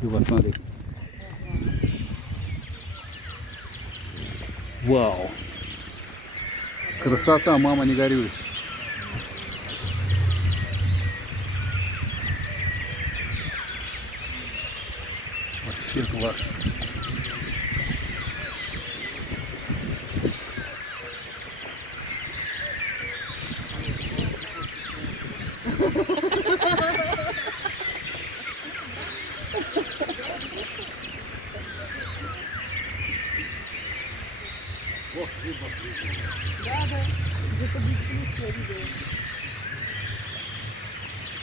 Ты посмотри. Вау. Красота, мама, не горюй. Вообще класс.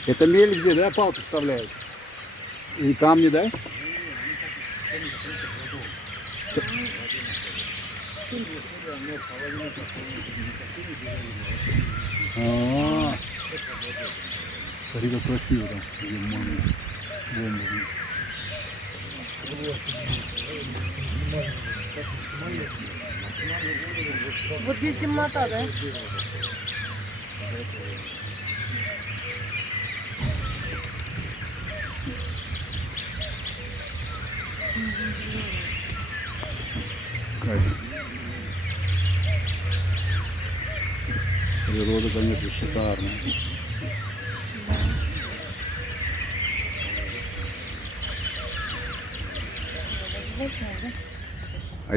Это мель где, да, палку вставляют? И камни, да? А-а-а. Смотри, как красиво там. Бомба. Вот здесь темнота, да? Кайф. Природа, конечно, шикарная. Да.